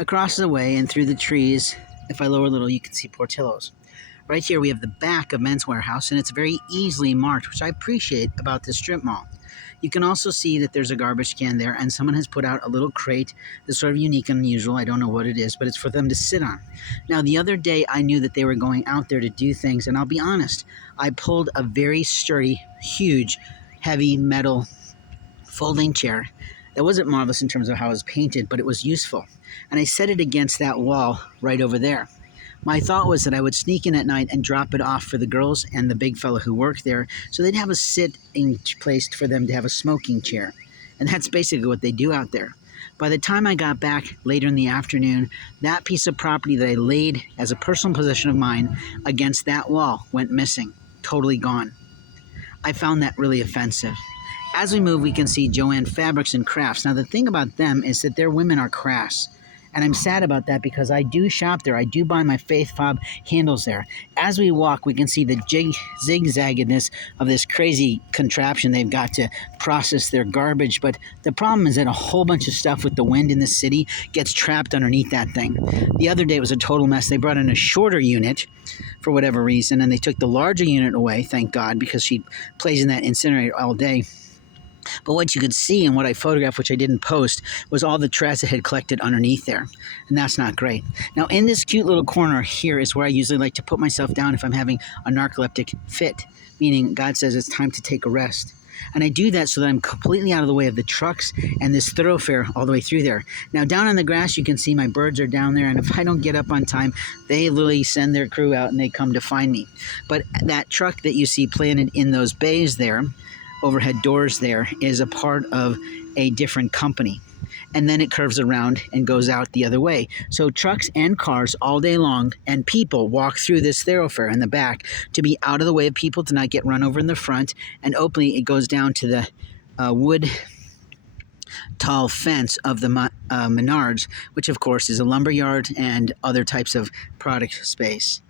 Across the way and through the trees, if I lower a little, you can see Portillo's. Right here, we have the back of Men's Warehouse, and it's very easily marked, which I appreciate about this strip mall. You can also see that there's a garbage can there, and someone has put out a little crate that's sort of unique and unusual. I don't know what it is, but it's for them to sit on. Now, the other day, I knew that they were going out there to do things, and I'll be honest, I pulled a very sturdy, huge, heavy metal folding chair that wasn't marvelous in terms of how it was painted, but it was useful. And I set it against that wall right over there. My thought was that I would sneak in at night and drop it off for the girls and the big fellow who worked there so they'd have a sit-in place for them to have a smoking chair. And that's basically what they do out there. By the time I got back later in the afternoon, that piece of property that I laid as a personal possession of mine against that wall went missing, totally gone. I found that really offensive. As we move, we can see Joann Fabrics and Crafts. Now, the thing about them is that their women are crass. And I'm sad about that because I do shop there. I do buy my Faith Fob handles there. As we walk, we can see the zigzaggedness of this crazy contraption they've got to process their garbage. But the problem is that a whole bunch of stuff with the wind in the city gets trapped underneath that thing. The other day it was a total mess. They brought in a shorter unit for whatever reason, and they took the larger unit away, thank God, because she plays in that incinerator all day. But what you could see and what I photographed, which I didn't post, was all the trash that had collected underneath there. And that's not great. Now, in this cute little corner here is where I usually like to put myself down if I'm having a narcoleptic fit, meaning God says it's time to take a rest. And I do that so that I'm completely out of the way of the trucks and this thoroughfare all the way through there. Now, down on the grass, you can see my birds are down there. And if I don't get up on time, they literally send their crew out and they come to find me. But that truck that you see planted in those bays there, overhead doors there, is a part of a different company. And then it curves around and goes out the other way. So trucks and cars all day long and people walk through this thoroughfare in the back to be out of the way of people, to not get run over in the front. And openly it goes down to the wood tall fence of the Menards, which of course is a lumber yard and other types of product space.